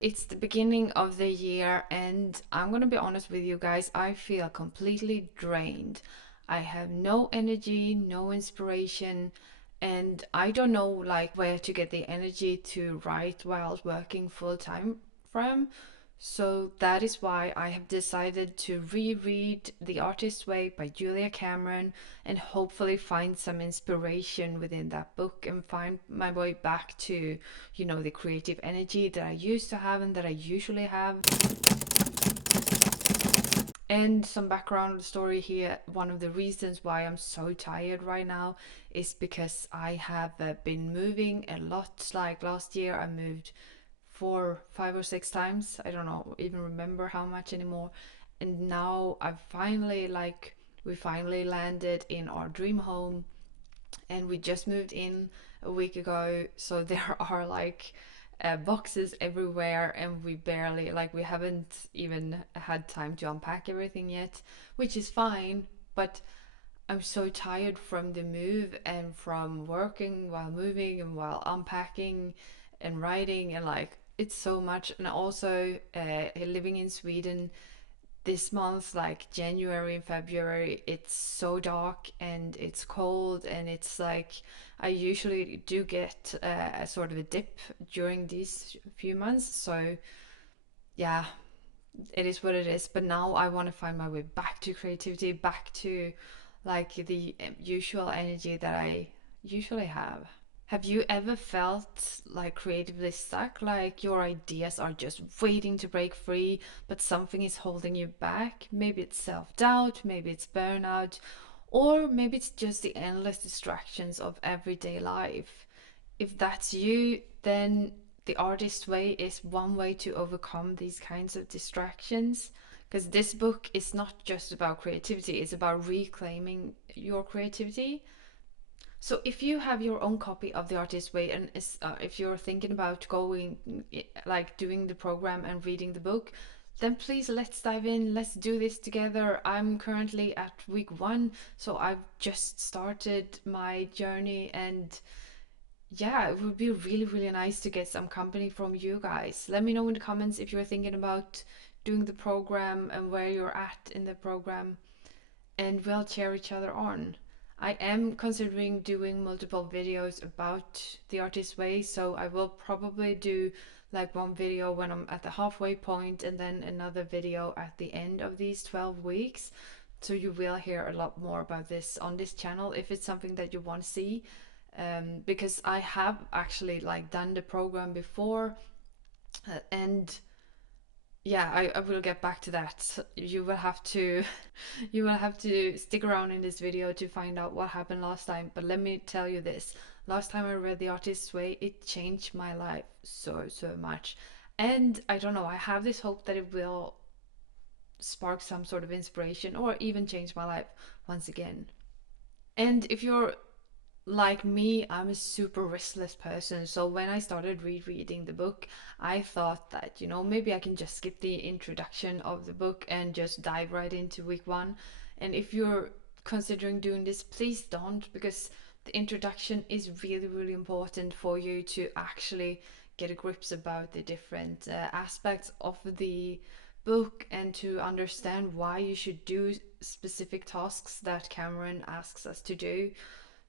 It's the beginning of the year, and I'm gonna be honest with you guys, I feel completely drained. I have no energy, no inspiration, and I don't know like where to get the energy to write while working full time from. So that is why I have decided to reread The Artist's Way by Julia Cameron and hopefully find some inspiration within that book and find my way back to, the creative energy that I used to have and that I usually have. And some background story here. One of the reasons why I'm so tired right now is because I have been moving a lot. Like last year, I moved 4, 5 or 6 times. I don't know, even remember how much anymore. And now we finally landed in our dream home, and we just moved in a week ago. So there are like boxes everywhere, and we haven't even had time to unpack everything yet, which is fine. But I'm so tired from the move and from working while moving and while unpacking and writing, and like it's so much. And also living in Sweden this month, like January and February, it's so dark and it's cold, and it's like I usually do get a sort of a dip during these few months. So yeah, it is what it is. But now I want to find my way back to creativity, back to like the usual energy that I usually have. Have you ever felt like creatively stuck, like your ideas are just waiting to break free, but something is holding you back? Maybe it's self doubt, maybe it's burnout, or maybe it's just the endless distractions of everyday life. If that's you, then the artist way is one way to overcome these kinds of distractions. Because this book is not just about creativity, it's about reclaiming your creativity. So if you have your own copy of The Artist's Way, and if you're thinking about going, like doing the program and reading the book, then please let's dive in. Let's do this together. I'm currently at week 1, so I've just started my journey, and yeah, it would be really, really nice to get some company from you guys. Let me know in the comments if you're thinking about doing the program and where you're at in the program, and we'll cheer each other on. I am considering doing multiple videos about the artist's way, so I will probably do like one video when I'm at the halfway point and then another video at the end of these 12 weeks. So you will hear a lot more about this on this channel if it's something that you want to see. Because I have actually like done the program before, and yeah, I will get back to that. You will have to you will have to stick around in this video to find out what happened last time. But let me tell you this. Last time I read The Artist's Way, it changed my life so much. And I don't know, I have this hope that it will spark some sort of inspiration or even change my life once again. And if you're like me, I'm a super restless person. So when I started rereading the book, I thought that, maybe I can just skip the introduction of the book and just dive right into week 1. And if you're considering doing this, please don't, because the introduction is really, really important for you to actually get a grips about the different aspects of the book and to understand why you should do specific tasks that Cameron asks us to do.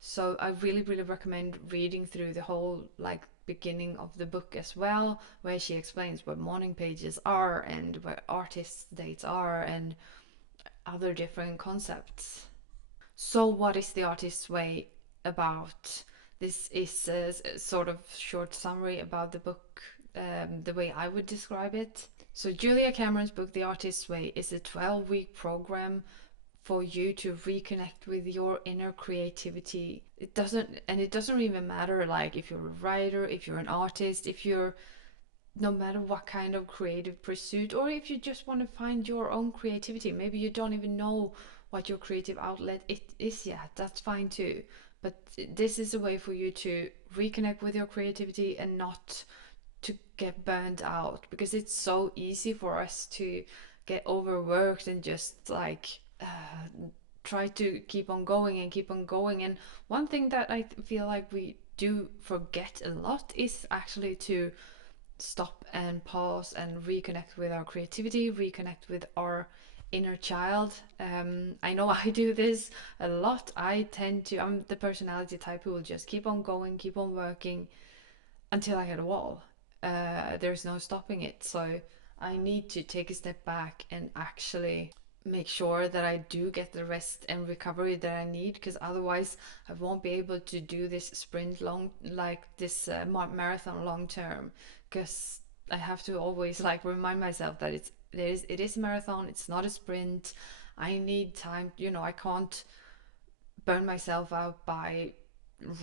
So I really, really recommend reading through the whole like beginning of the book as well, where she explains what morning pages are and what artists' dates are and other different concepts. So what is the artist's way about? This is a sort of short summary about the book, the way I would describe it. So Julia Cameron's book, The Artist's Way, is a 12-week program for you to reconnect with your inner creativity. It doesn't even matter like if you're a writer, if you're an artist, if you're no matter what kind of creative pursuit, or if you just want to find your own creativity. Maybe you don't even know what your creative outlet it is yet. That's fine too. But this is a way for you to reconnect with your creativity and not to get burned out, because it's so easy for us to get overworked and just like try to keep on going and keep on going. And one thing that I feel like we do forget a lot is actually to stop and pause and reconnect with our creativity, reconnect with our inner child. I know I do this a lot. I'm the personality type who will just keep on going, keep on working until I hit a wall. There's no stopping it. So I need to take a step back and actually make sure that I do get the rest and recovery that I need, because otherwise I won't be able to do this sprint long, like this marathon long term. Because I have to always like remind myself that it is a marathon. It's not a sprint. I need time. I can't burn myself out by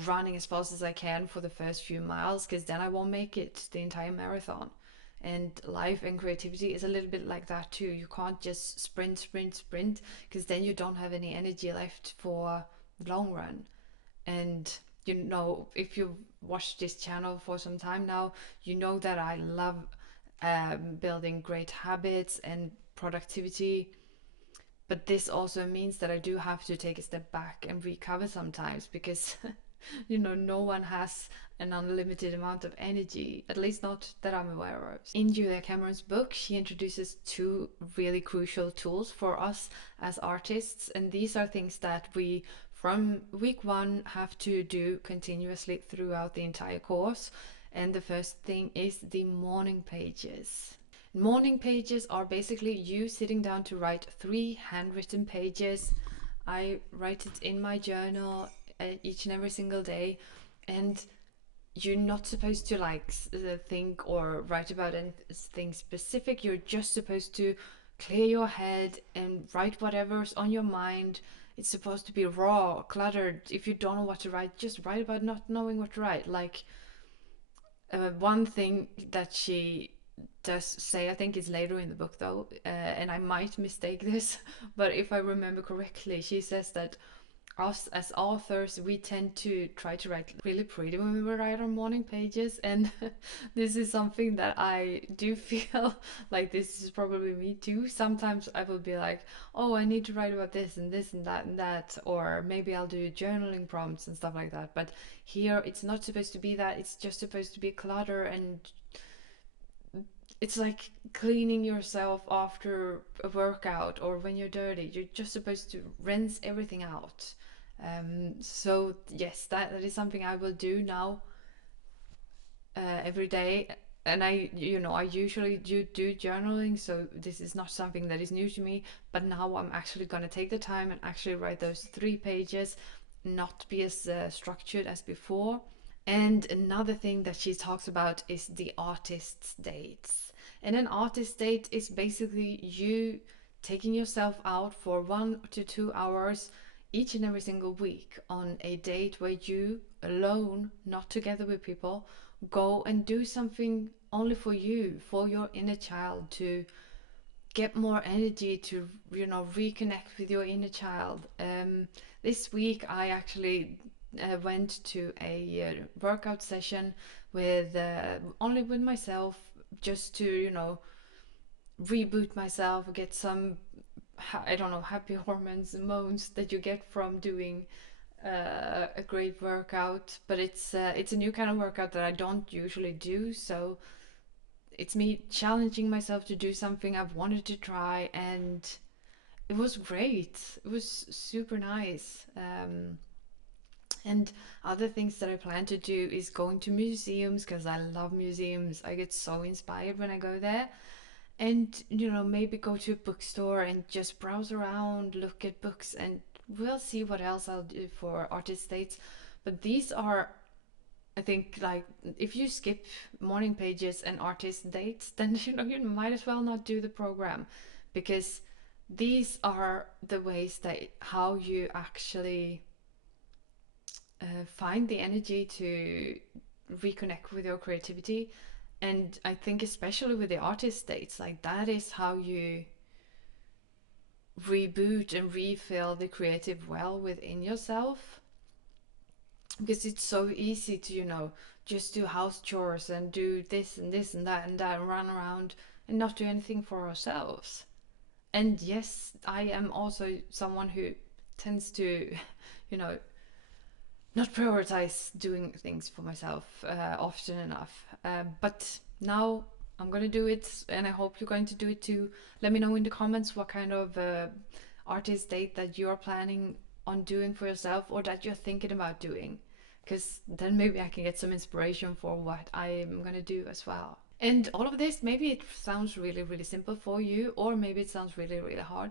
running as fast as I can for the first few miles, because then I won't make it the entire marathon. And life and creativity is a little bit like that too. You can't just sprint, sprint, sprint, because then you don't have any energy left for the long run. And if you watch this channel for some time now, you know that I love building great habits and productivity. But this also means that I do have to take a step back and recover sometimes, because no one has an unlimited amount of energy, at least not that I'm aware of. In Julia Cameron's book, she introduces two really crucial tools for us as artists, and these are things that we from week one have to do continuously throughout the entire course. And the first thing is the morning pages. Morning pages are basically you sitting down to write 3 handwritten pages. I write it in my journal each and every single day, and you're not supposed to think or write about anything specific. You're just supposed to clear your head and write whatever's on your mind. It's supposed to be raw, cluttered. If you don't know what to write, just write about not knowing what to write. One thing that she does say, I think it's later in the book though, and I might mistake this, but if I remember correctly, she says that us as authors, we tend to try to write really pretty when we write our morning pages, and this is something that I do feel like this is probably me too. Sometimes I will be like, oh, I need to write about this and this and that and that, or maybe I'll do journaling prompts and stuff like that. But here it's not supposed to be that. It's just supposed to be clutter, and it's like cleaning yourself after a workout or when you're dirty. You're just supposed to rinse everything out. So yes, that is something I will do now every day. And I usually do journaling, so this is not something that is new to me. But now I'm actually gonna take the time and actually write those 3 pages, not be as structured as before. And another thing that she talks about is the artist's dates. And an artist date is basically you taking yourself out for 1 to 2 hours each and every single week on a date where you alone, not together with people, go and do something only for you, for your inner child, to get more energy, to reconnect with your inner child. This week I actually went to a workout session with only with myself, just to reboot myself, get some I don't know, happy hormones, moans that you get from doing a great workout. But it's a new kind of workout that I don't usually do, so it's me challenging myself to do something I've wanted to try, and it was great. It was super nice. And other things that I plan to do is going to museums, because I love museums. I get so inspired when I go there. And maybe go to a bookstore and just browse around, look at books, and we'll see what else I'll do for artist dates. But these are, I think, like, if you skip morning pages and artist dates, then you might as well not do the program, because these are the ways that how you actually find the energy to reconnect with your creativity. And I think especially with the artist states, like, that is how you reboot and refill the creative well within yourself. Because it's so easy to just do house chores and do this and this and that, and run around and not do anything for ourselves. And yes, I am also someone who tends to you know not prioritize doing things for myself often enough. But now I'm gonna do it, and I hope you're going to do it too. Let me know in the comments what kind of artist date that you're planning on doing for yourself, or that you're thinking about doing, because then maybe I can get some inspiration for what I'm gonna do as well. And all of this, maybe it sounds really, really simple for you, or maybe it sounds really, really hard.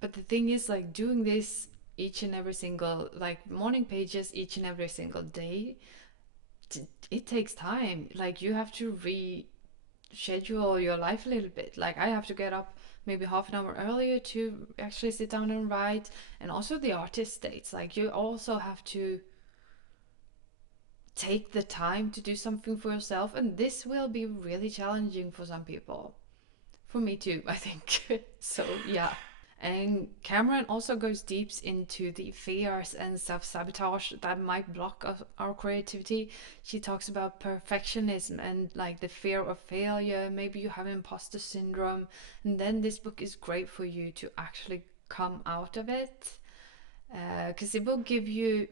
But the thing is, like, doing this each and every single, like, morning pages each and every single day, it takes time. Like, you have to reschedule your life a little bit. Like, I have to get up maybe half an hour earlier to actually sit down and write. And also the artist states, like, you also have to take the time to do something for yourself, and this will be really challenging for some people. For me too, I think. So yeah. And Cameron also goes deep into the fears and self sabotage that might block our creativity. She talks about perfectionism and like the fear of failure. Maybe you have imposter syndrome, and then this book is great for you to actually come out of it, because it will give you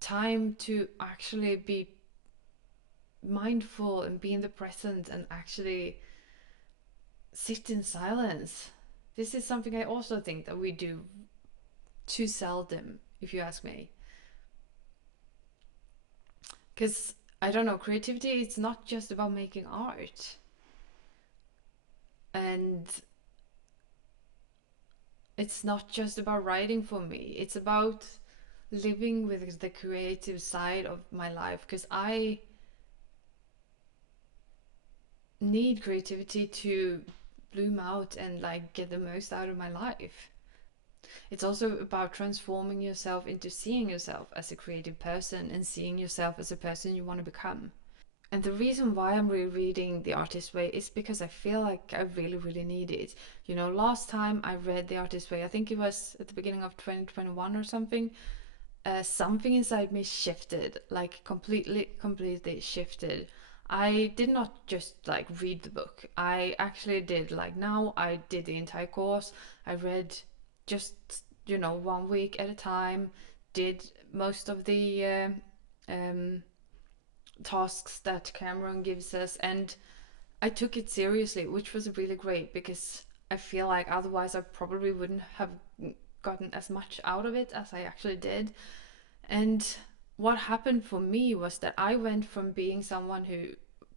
time to actually be mindful and be in the present and actually sit in silence. This is something I also think that we do too seldom, if you ask me. Because I don't know, creativity it's not just about making art. And it's not just about writing for me. It's about living with the creative side of my life, because I need creativity to bloom out and like get the most out of my life. It's also about transforming yourself into seeing yourself as a creative person and seeing yourself as a person you want to become. And the reason why I'm rereading The Artist Way is because I feel like I really, really need it. You know, last time I read The Artist Way, I think it was at the beginning of 2021 or something, something inside me shifted, like completely shifted. I did not just like read the book. I actually did, like, now I did the entire course. I read just, you know, 1 week at a time, did most of the tasks that Cameron gives us, and I took it seriously, which was really great, because I feel like otherwise I probably wouldn't have gotten as much out of it as I actually did. And what happened for me was that I went from being someone who,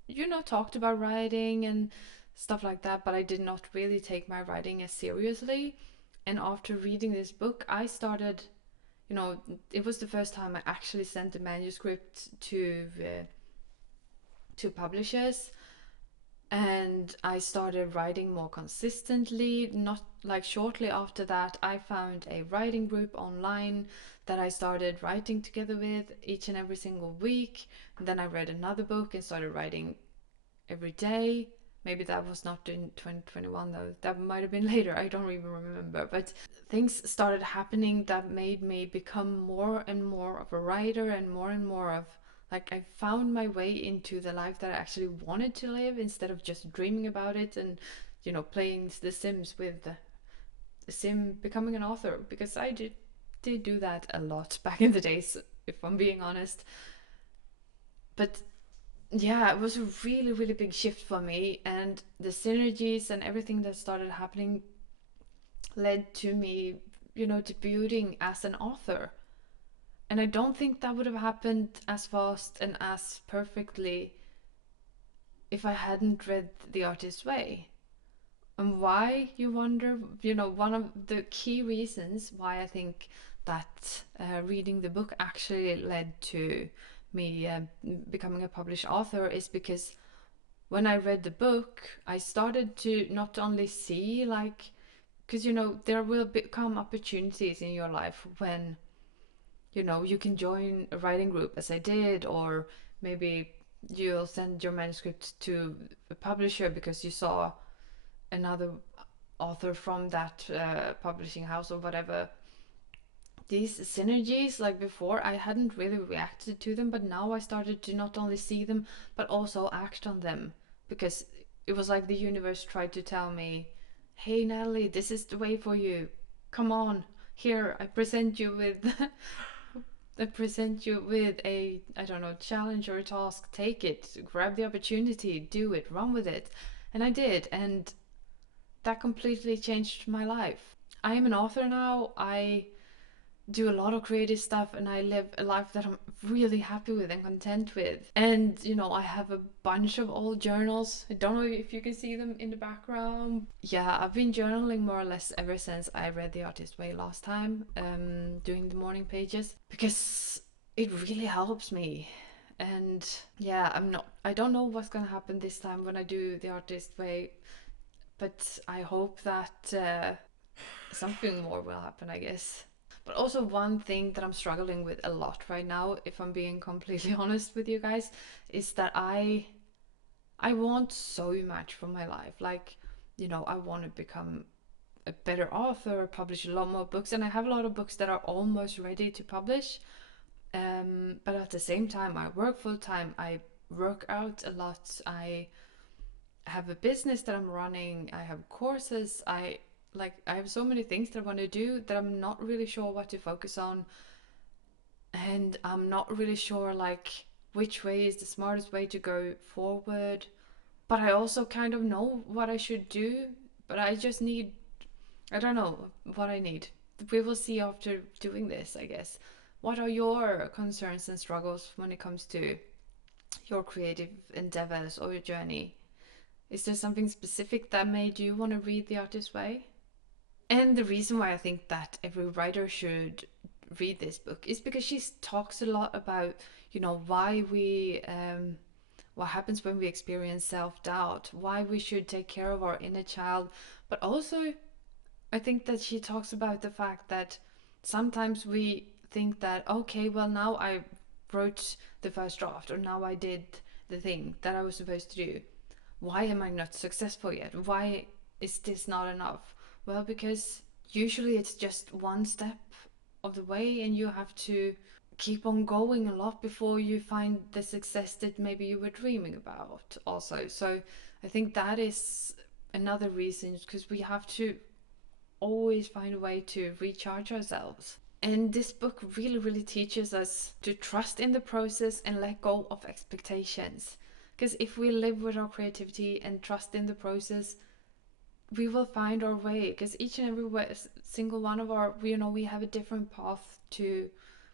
you know, talked about writing and stuff like that, but I did not really take my writing as seriously. And after reading this book, I started, you know, it was the first time I actually sent the manuscript to publishers, and I started writing more consistently. Not like shortly after that, I found a writing group online that I started writing together with each and every single week. And then I read another book and started writing every day. Maybe that was not in 2021 though, that might have been later, I don't even remember. But things started happening that made me become more and more of a writer, and more of, like, I found my way into the life that I actually wanted to live, instead of just dreaming about it and, you know, playing The Sims with the Sim becoming an author, because I did do that a lot back in the days, if I'm being honest. But yeah, it was a really, really big shift for me, and the synergies and everything that started happening led to me, you know, debuting as an author. And I don't think that would have happened as fast and as perfectly if I hadn't read The Artist's Way. And why, you wonder? You know, one of the key reasons why I think that reading the book actually led to me becoming a published author is because when I read the book, I started to not only see, like, because, you know, there will become opportunities in your life when, you know, you can join a writing group, as I did, or maybe you'll send your manuscript to a publisher because you saw another author from that publishing house or whatever. These synergies, like, before I hadn't really reacted to them, but now I started to not only see them but also act on them, because it was like the universe tried to tell me, hey Natalie, this is the way for you, come on, here I present you with present you with a, I don't know, challenge or a task, take it, grab the opportunity, do it, run with it. And I did, and that completely changed my life. I am an author now. I do a lot of creative stuff and I live a life that I'm really happy with and content with. And I have a bunch of old journals. I don't know if you can see them in the background. Yeah, I've been journaling more or less ever since I read The Artist Way last time, doing the morning pages, because it really helps me. And yeah, I don't know what's gonna happen this time when I do The Artist Way, but I hope that something more will happen, I guess. But also, one thing that I'm struggling with a lot right now, if I'm being completely honest with you guys, is that I want so much from my life. Like, I want to become a better author, publish a lot more books, and I have a lot of books that are almost ready to publish. But at the same time, I work full time. I work out a lot. I have a business that I'm running. I have courses. I have so many things that I want to do that I'm not really sure what to focus on, and I'm not really sure like which way is the smartest way to go forward. But I also kind of know what I should do, but I just need, I don't know what I need. We will see after doing this, I guess. What are your concerns and struggles when it comes to your creative endeavors or your journey? Is there something specific that made you want to read The Artist's Way? And the reason why I think that every writer should read this book is because she talks a lot about, why what happens when we experience self doubt, why we should take care of our inner child. But also, I think that she talks about the fact that sometimes we think that, okay, well, now I wrote the first draft, or now I did the thing that I was supposed to do. Why am I not successful yet? Why is this not enough? Well, because usually it's just one step of the way, and you have to keep on going a lot before you find the success that maybe you were dreaming about, also. So I think that is another reason, because we have to always find a way to recharge ourselves. And this book really, really teaches us to trust in the process and let go of expectations. Because if we live with our creativity and trust in the process, we will find our way. Because each and every single one of our, we have a different path to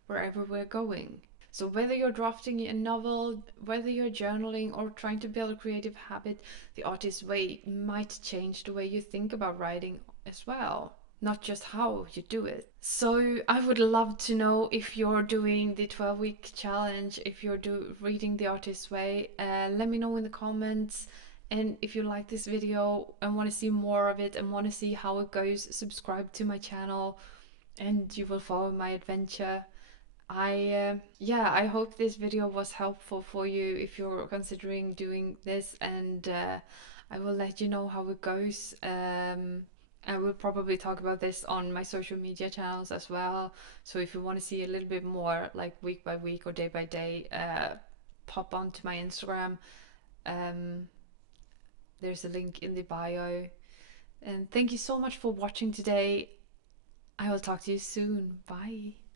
wherever we're going. So whether you're drafting a novel, whether you're journaling or trying to build a creative habit, The Artist's Way might change the way you think about writing as well, not just how you do it. So I would love to know if you're doing the 12-week challenge, if you're reading The Artist's Way. Let me know in the comments. And if you like this video and want to see more of it and want to see how it goes, subscribe to my channel and you will follow my adventure. I hope this video was helpful for you if you're considering doing this, and I will let you know how it goes. I will probably talk about this on my social media channels as well. So if you want to see a little bit more, like week by week or day by day, pop onto my Instagram. Um, there's a link in the bio. And thank you so much for watching today. I will talk to you soon. Bye.